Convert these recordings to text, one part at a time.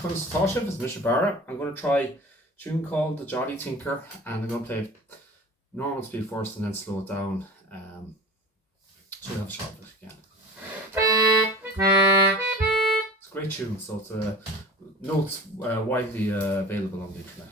Concertina is Mr. Barra. I'm going to try a tune called The Jolly Tinker, and I'm going to play it normal speed first and then slow it down. So we'll have a shot of it again. It's a great tune, so it's notes widely available on the internet.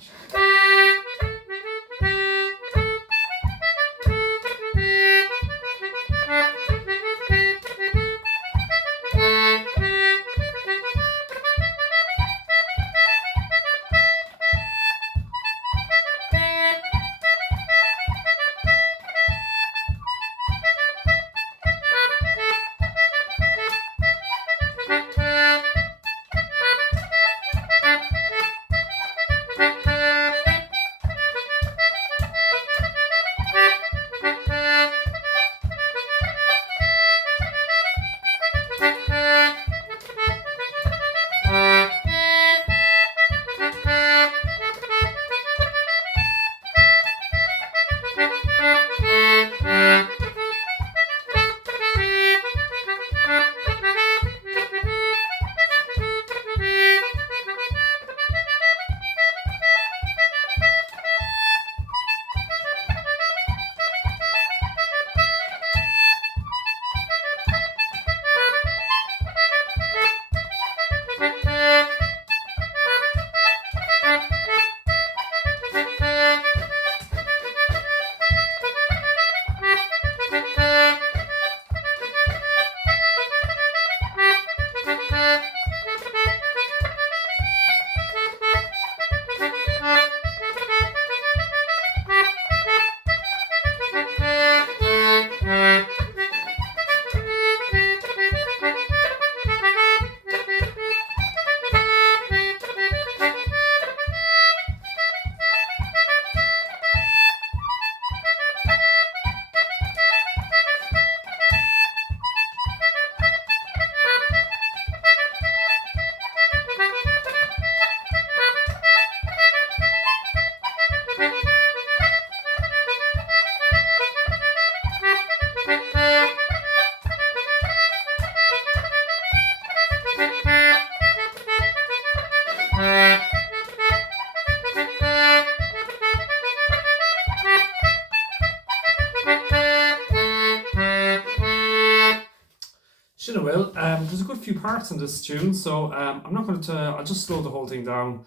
Well, there's a good few parts in this tune, so I'm not going to. I'll just slow the whole thing down,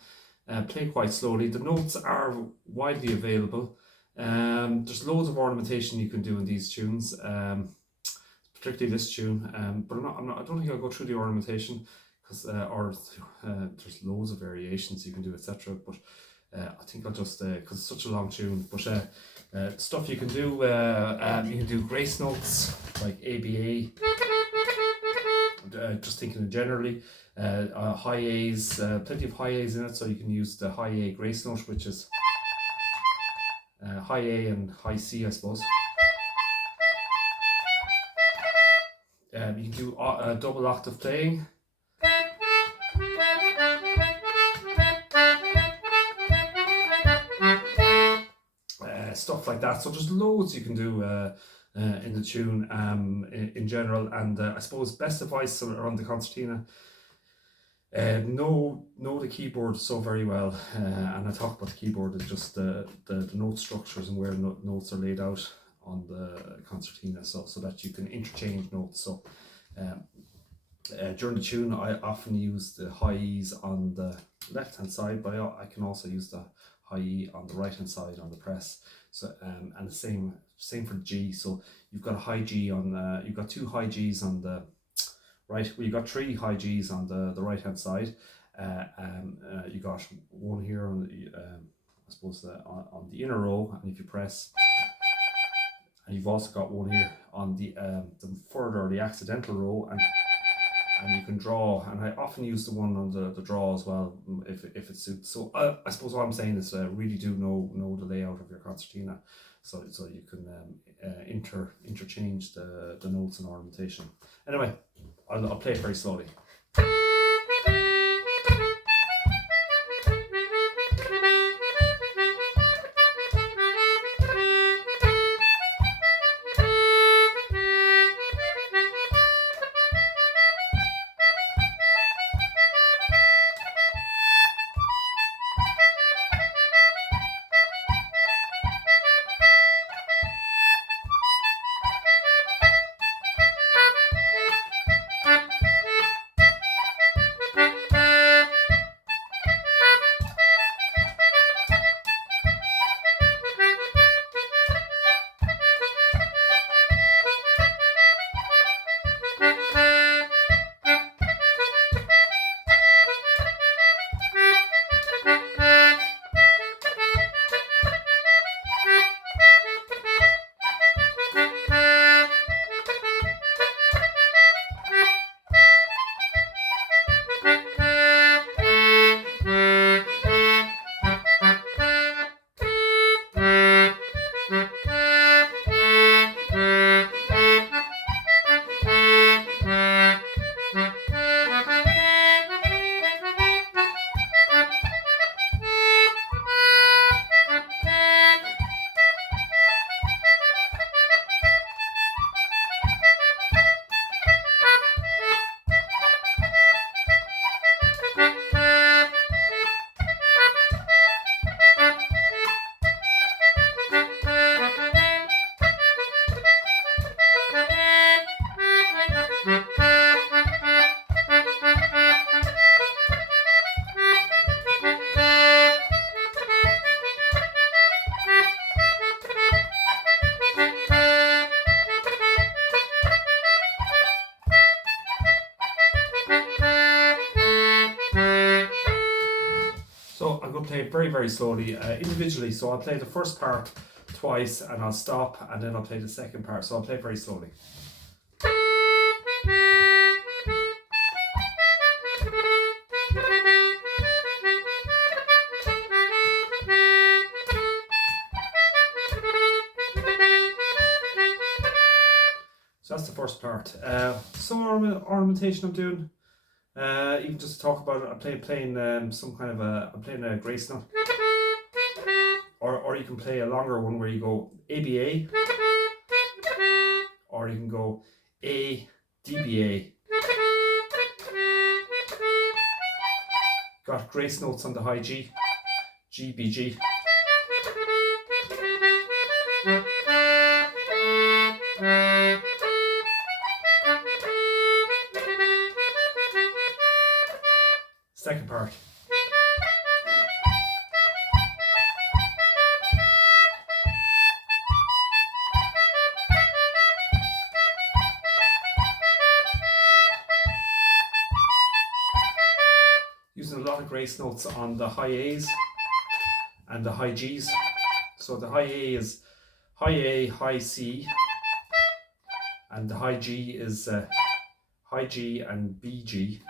play quite slowly. The notes are widely available. There's loads of ornamentation you can do in these tunes, particularly this tune. But I don't think I'll go through the ornamentation because there's loads of variations you can do, etc. But I think I'll just because it's such a long tune. But stuff you can do. You can do grace notes like ABA. Just thinking generally, high A's, plenty of high A's in it, so you can use the high A grace note, which is high A and high C, I suppose. You can do double octave playing. Stuff like that. So there's loads you can do in the tune in general, and I suppose best advice around the concertina, know the keyboard so very well, and I talk about the keyboard is just the note structures and where notes are laid out on the concertina, so that you can interchange notes. So during the tune I often use the high E's on the left hand side, but I can also use the high E on the right hand side on the press. So and the same for G. So you've got a high G on you've got two high G's on the right. Well, you got three high G's on the right hand side. You got one here on the I suppose on the inner row, and if you press, and you've also got one here on the further or the accidental row, and you can draw, and I often use the one on the draw as well if it suits. So I suppose what I'm saying is really do know the layout of your concertina, so you can interchange the notes and ornamentation. Anyway, I'll play it very slowly. going to play it very, very slowly, individually. So I'll play the first part twice and I'll stop, and then I'll play the second part. So I'll play it very slowly. So that's the first part. Some ornamentation I'm doing. Even just to talk about it, I'm playing some kind of I'm playing a grace note. Or you can play a longer one where you go ABA, or you can go A, DBA. Got grace notes on the high G, G, B, G. Second part. Using a lot of grace notes on the high A's and the high G's. So the high A is high A, high C, and the high G is high G and BG.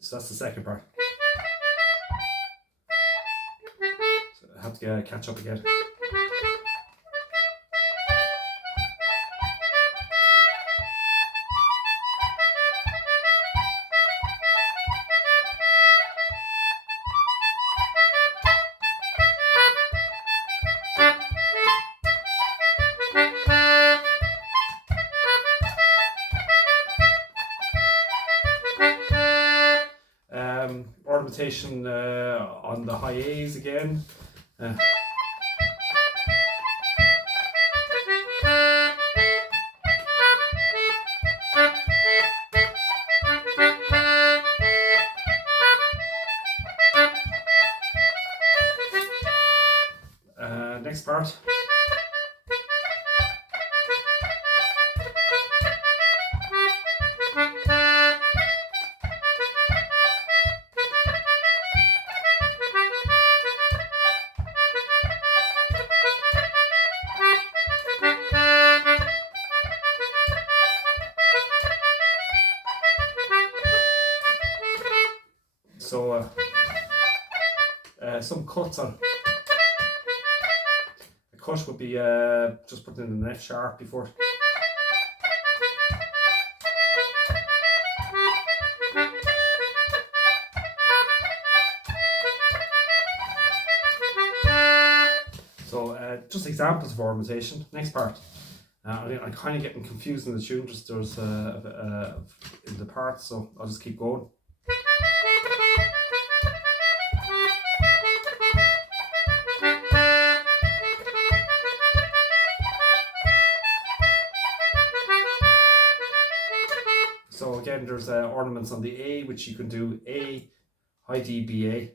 So that's the second part. So I have to catch up again. Ornamentation on the high A's again. Next part. So some cuts on. A cut would be just putting in an F sharp before. So just examples of ornamentation. Next part. I'm kind of getting confused in the tune. Just there's in the parts, so I'll just keep going. So again, there's ornaments on the A, which you can do A, high D, B, A.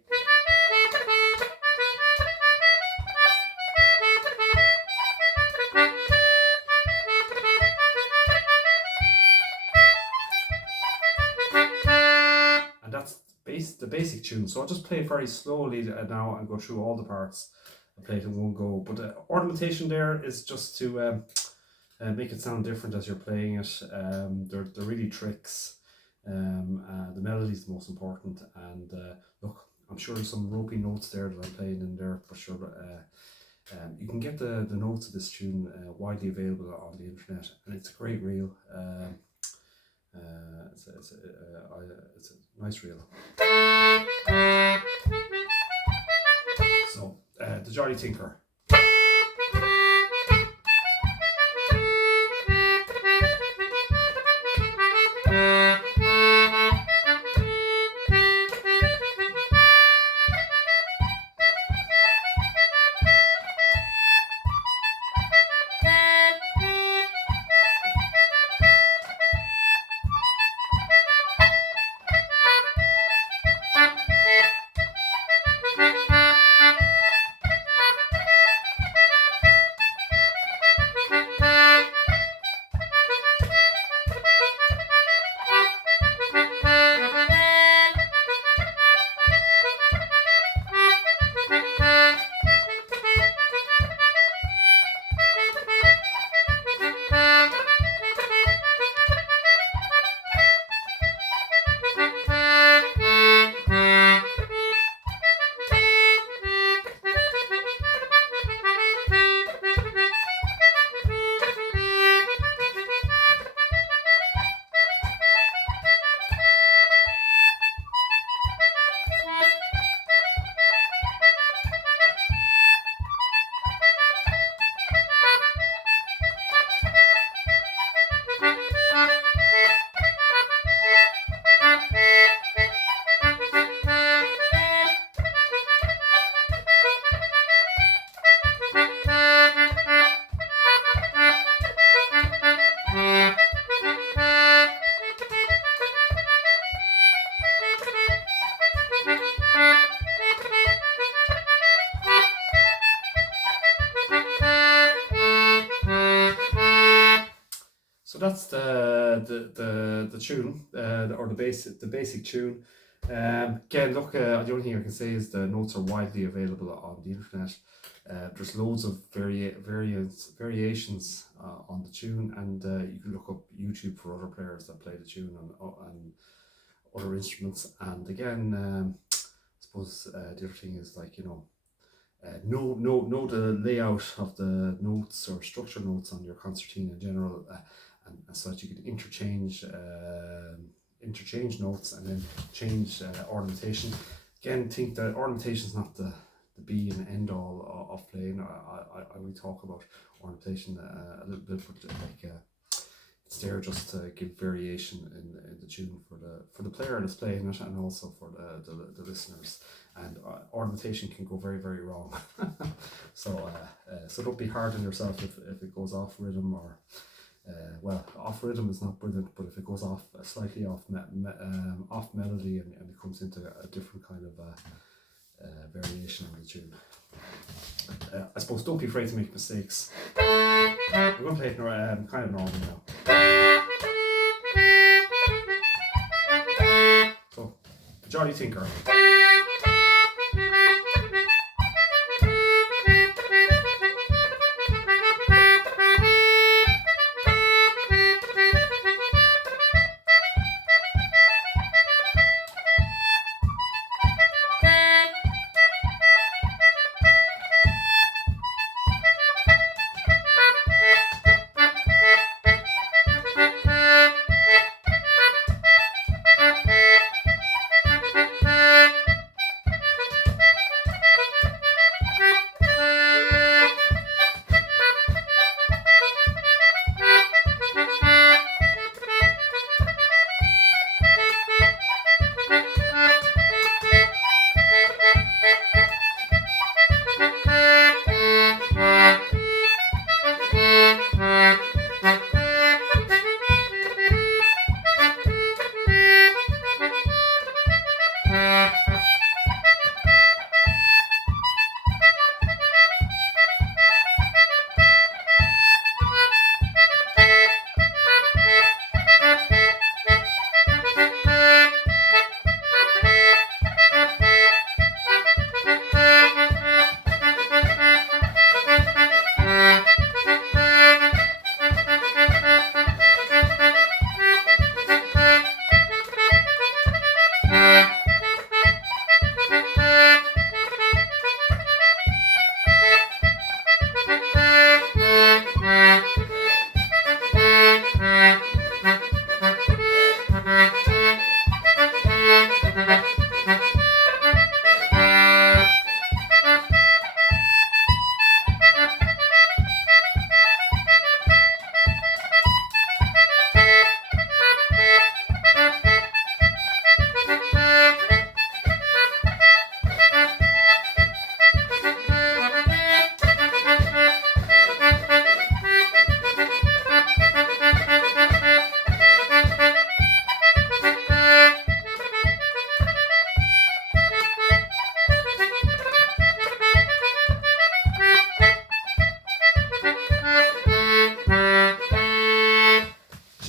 And that's the basic tune. So I'll just play it very slowly now and go through all the parts. I'll play it in one go. But ornamentation there is just to make it sound different as you're playing it. They're really tricks. The melody is the most important, and look, I'm sure there's some ropey notes there that I'm playing in there for sure. You can get the notes of this tune widely available on the internet, and it's a great reel. It's a nice reel. So the Jolly Tinker. that's the tune, or the basic tune. Again, look, the only thing I can say is the notes are widely available on the internet. There's loads of variations on the tune, and you can look up YouTube for other players that play the tune and other instruments. And again, I suppose the other thing is, like, know the layout of the notes or structure notes on your concertina in general, and so that you can interchange notes and then change ornamentation. Again, think that ornamentation is not the be and end all of playing. I will talk about ornamentation a little bit, but it's there just to give variation in the tune for the player that's playing it, and also for the listeners. And ornamentation can go very, very wrong. So don't be hard on yourself if it goes off rhythm, or off rhythm is not brilliant, but if it goes off slightly off melody and it comes into a different kind of variation on the tune. I suppose don't be afraid to make mistakes. We're going to play it kind of normal now. So, the Jolly Tinker.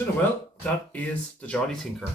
Well, that is the Jolly Tinker.